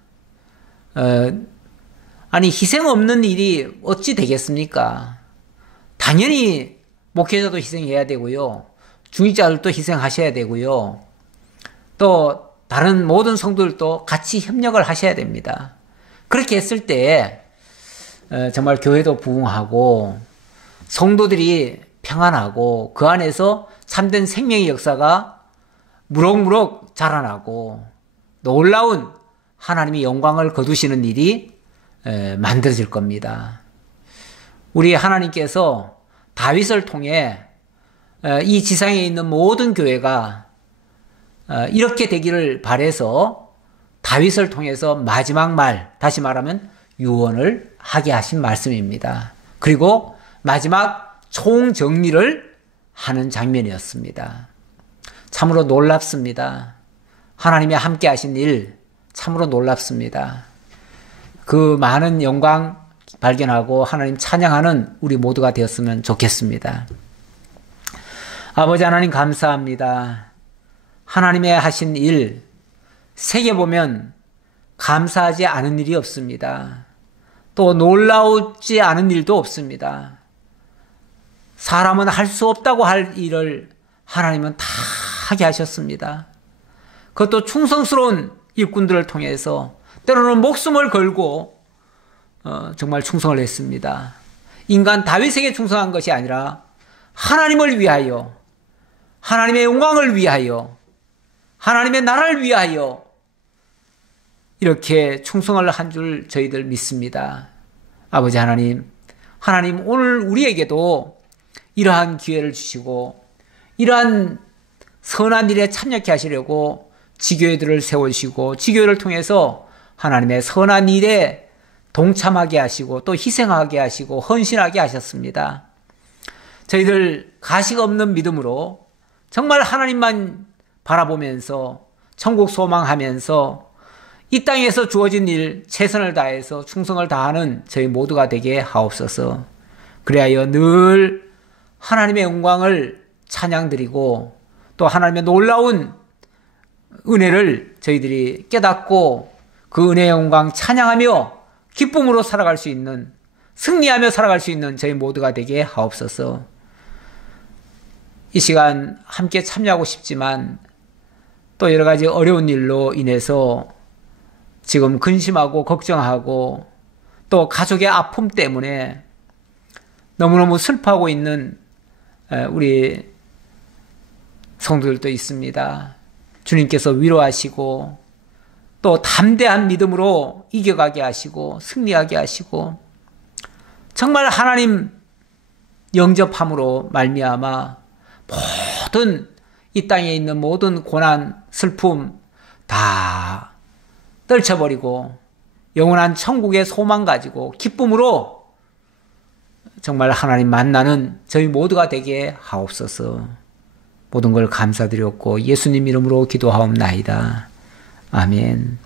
아니 희생 없는 일이 어찌 되겠습니까? 당연히 목회자도 희생해야 되고요. 중직자들도 희생하셔야 되고요. 또 다른 모든 성도들도 같이 협력을 하셔야 됩니다. 그렇게 했을 때 정말 교회도 부흥하고 성도들이 평안하고 그 안에서 참된 생명의 역사가 무럭무럭 자라나고 놀라운 하나님의 영광을 거두시는 일이 만들어질 겁니다. 우리 하나님께서 다윗을 통해 이 지상에 있는 모든 교회가 이렇게 되기를 바라서 다윗을 통해서 마지막 말, 다시 말하면 유언을 하게 하신 말씀입니다. 그리고 마지막 총정리를 하는 장면이었습니다. 참으로 놀랍습니다. 하나님이 함께 하신 일 참으로 놀랍습니다. 그 많은 영광 발견하고 하나님 찬양하는 우리 모두가 되었으면 좋겠습니다. 아버지 하나님 감사합니다. 하나님의 하신 일 새겨보면 감사하지 않은 일이 없습니다. 또 놀라우지 않은 일도 없습니다. 사람은 할 수 없다고 할 일을 하나님은 다 하게 하셨습니다. 그것도 충성스러운 일꾼들을 통해서 때로는 목숨을 걸고 정말 충성을 했습니다. 인간 다윗에게 충성한 것이 아니라 하나님을 위하여, 하나님의 영광을 위하여, 하나님의 나라를 위하여 이렇게 충성을 한 줄 저희들 믿습니다. 아버지 하나님, 하나님 오늘 우리에게도 이러한 기회를 주시고 이러한 선한 일에 참여케 하시려고 지교회들을 세우시고 지교회를 통해서 하나님의 선한 일에 동참하게 하시고 또 희생하게 하시고 헌신하게 하셨습니다. 저희들 가식 없는 믿음으로 정말 하나님만 바라보면서 천국 소망하면서 이 땅에서 주어진 일 최선을 다해서 충성을 다하는 저희 모두가 되게 하옵소서. 그리하여 늘 하나님의 영광을 찬양드리고 또 하나님의 놀라운 은혜를 저희들이 깨닫고 그 은혜의 영광 찬양하며 기쁨으로 살아갈 수 있는, 승리하며 살아갈 수 있는 저희 모두가 되게 하옵소서. 이 시간 함께 참여하고 싶지만 또 여러 가지 어려운 일로 인해서 지금 근심하고 걱정하고 또 가족의 아픔 때문에 너무너무 슬퍼하고 있는 우리 성도들도 있습니다. 주님께서 위로하시고 또 담대한 믿음으로 이겨가게 하시고 승리하게 하시고 정말 하나님 영접함으로 말미암아 모든 이 땅에 있는 모든 고난, 슬픔 다 떨쳐버리고 영원한 천국의 소망 가지고 기쁨으로 정말 하나님 만나는 저희 모두가 되게 하옵소서. 모든 걸 감사드렸고 예수님 이름으로 기도하옵나이다. 아멘.